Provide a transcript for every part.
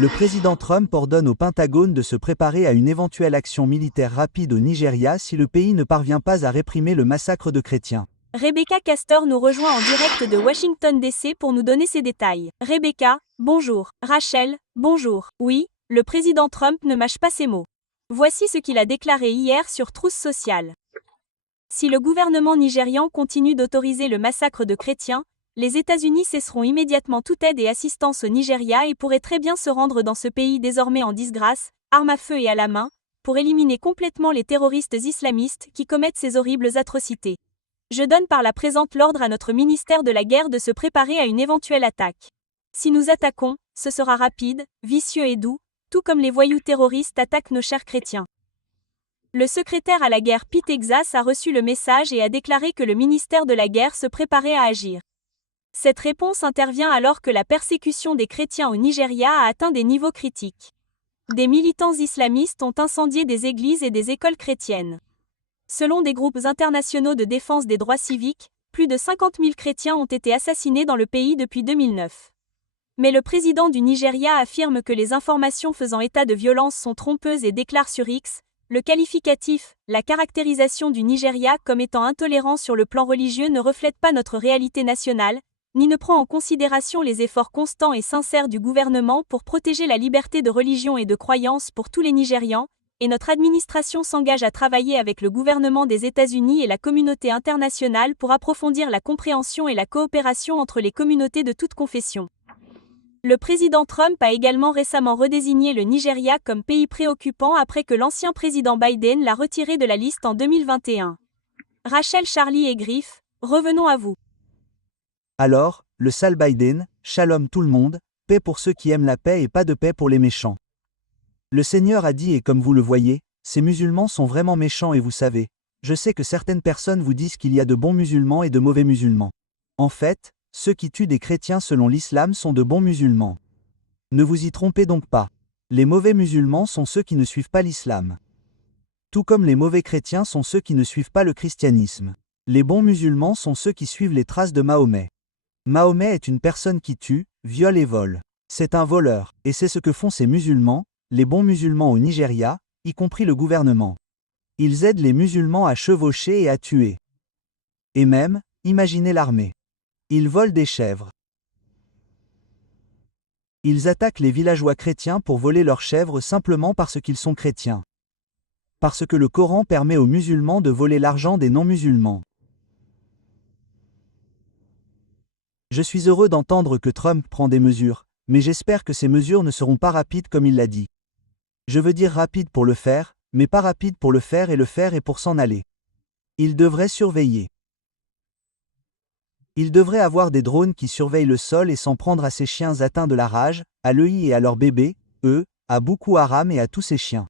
Le président Trump ordonne au Pentagone de se préparer à une éventuelle action militaire rapide au Nigeria si le pays ne parvient pas à réprimer le massacre de chrétiens. Rebecca Castor nous rejoint en direct de Washington DC pour nous donner ses détails. Rebecca, bonjour. Rachel, bonjour. Oui, le président Trump ne mâche pas ses mots. Voici ce qu'il a déclaré hier sur Truth Social. Si le gouvernement nigérian continue d'autoriser le massacre de chrétiens, les États-Unis cesseront immédiatement toute aide et assistance au Nigeria et pourraient très bien se rendre dans ce pays désormais en disgrâce, armes à feu et à la main, pour éliminer complètement les terroristes islamistes qui commettent ces horribles atrocités. Je donne par la présente l'ordre à notre ministère de la Guerre de se préparer à une éventuelle attaque. Si nous attaquons, ce sera rapide, vicieux et doux, tout comme les voyous terroristes attaquent nos chers chrétiens. Le secrétaire à la guerre Pete Texas a reçu le message et a déclaré que le ministère de la Guerre se préparait à agir. Cette réponse intervient alors que la persécution des chrétiens au Nigeria a atteint des niveaux critiques. Des militants islamistes ont incendié des églises et des écoles chrétiennes. Selon des groupes internationaux de défense des droits civiques, plus de 50 000 chrétiens ont été assassinés dans le pays depuis 2009. Mais le président du Nigeria affirme que les informations faisant état de violence sont trompeuses et déclare sur X, le qualificatif, la caractérisation du Nigeria comme étant intolérant sur le plan religieux ne reflète pas notre réalité nationale, ni ne prend en considération les efforts constants et sincères du gouvernement pour protéger la liberté de religion et de croyance pour tous les Nigérians, et notre administration s'engage à travailler avec le gouvernement des États-Unis et la communauté internationale pour approfondir la compréhension et la coopération entre les communautés de toute confession. Le président Trump a également récemment redésigné le Nigeria comme pays préoccupant après que l'ancien président Biden l'a retiré de la liste en 2021. Rachel, Charlie et Griff, revenons à vous. Alors, le sale Biden, shalom tout le monde, paix pour ceux qui aiment la paix et pas de paix pour les méchants. Le Seigneur a dit et comme vous le voyez, ces musulmans sont vraiment méchants et vous savez, je sais que certaines personnes vous disent qu'il y a de bons musulmans et de mauvais musulmans. En fait, ceux qui tuent des chrétiens selon l'islam sont de bons musulmans. Ne vous y trompez donc pas. Les mauvais musulmans sont ceux qui ne suivent pas l'islam. Tout comme les mauvais chrétiens sont ceux qui ne suivent pas le christianisme. Les bons musulmans sont ceux qui suivent les traces de Mahomet. Mahomet est une personne qui tue, viole et vole. C'est un voleur, et c'est ce que font ces musulmans, les bons musulmans au Nigeria, y compris le gouvernement. Ils aident les musulmans à chevaucher et à tuer. Et même, imaginez l'armée. Ils volent des chèvres. Ils attaquent les villageois chrétiens pour voler leurs chèvres simplement parce qu'ils sont chrétiens. Parce que le Coran permet aux musulmans de voler l'argent des non-musulmans. Je suis heureux d'entendre que Trump prend des mesures, mais j'espère que ces mesures ne seront pas rapides comme il l'a dit. Je veux dire rapide pour le faire, mais pas rapide pour le faire et pour s'en aller. Il devrait surveiller. Il devrait avoir des drones qui surveillent le sol et s'en prendre à ces chiens atteints de la rage, à l'EI et à leurs bébés, à Boko Haram et à tous ces chiens.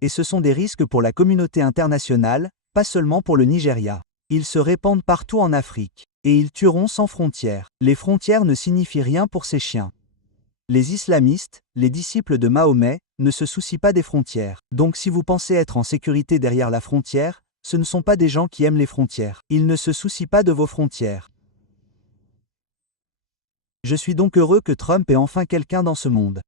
Et ce sont des risques pour la communauté internationale, pas seulement pour le Nigeria. Ils se répandent partout en Afrique. Et ils tueront sans frontières. Les frontières ne signifient rien pour ces chiens. Les islamistes, les disciples de Mahomet, ne se soucient pas des frontières. Donc si vous pensez être en sécurité derrière la frontière, ce ne sont pas des gens qui aiment les frontières. Ils ne se soucient pas de vos frontières. Je suis donc heureux que Trump ait enfin quelqu'un dans ce monde.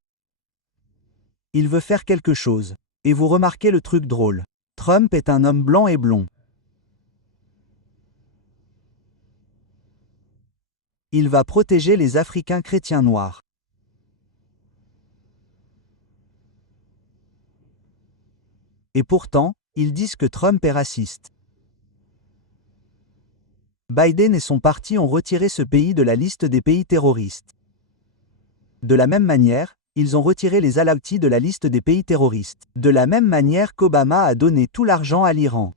Il veut faire quelque chose. Et vous remarquez le truc drôle. Trump est un homme blanc et blond. Il va protéger les Africains chrétiens noirs. Et pourtant, ils disent que Trump est raciste. Biden et son parti ont retiré ce pays de la liste des pays terroristes. De la même manière, ils ont retiré les Alaoutis de la liste des pays terroristes. De la même manière qu'Obama a donné tout l'argent à l'Iran.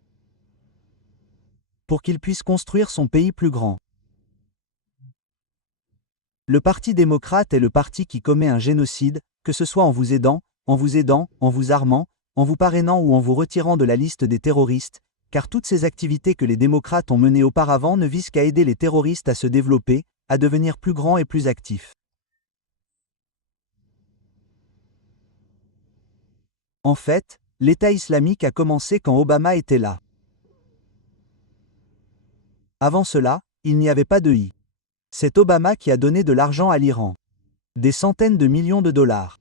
Pour qu'il puisse construire son pays plus grand. Le Parti démocrate est le parti qui commet un génocide, que ce soit en vous aidant, en vous armant, en vous parrainant ou en vous retirant de la liste des terroristes, car toutes ces activités que les démocrates ont menées auparavant ne visent qu'à aider les terroristes à se développer, à devenir plus grands et plus actifs. En fait, l'État islamique a commencé quand Obama était là. Avant cela, il n'y avait pas de I. C'est Obama qui a donné de l'argent à l'Iran. Des centaines de millions de dollars.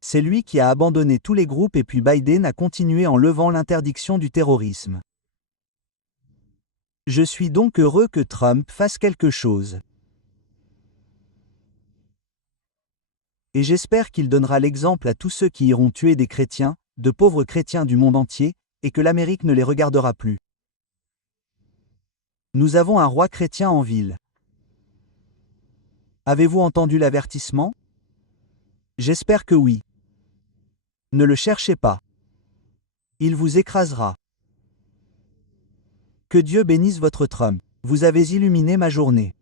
C'est lui qui a abandonné tous les groupes et puis Biden a continué en levant l'interdiction du terrorisme. Je suis donc heureux que Trump fasse quelque chose. Et j'espère qu'il donnera l'exemple à tous ceux qui iront tuer des chrétiens, de pauvres chrétiens du monde entier, et que l'Amérique ne les regardera plus. Nous avons un roi chrétien en ville. Avez-vous entendu l'avertissement? J'espère que oui. Ne le cherchez pas. Il vous écrasera. Que Dieu bénisse votre Trump. Vous avez illuminé ma journée.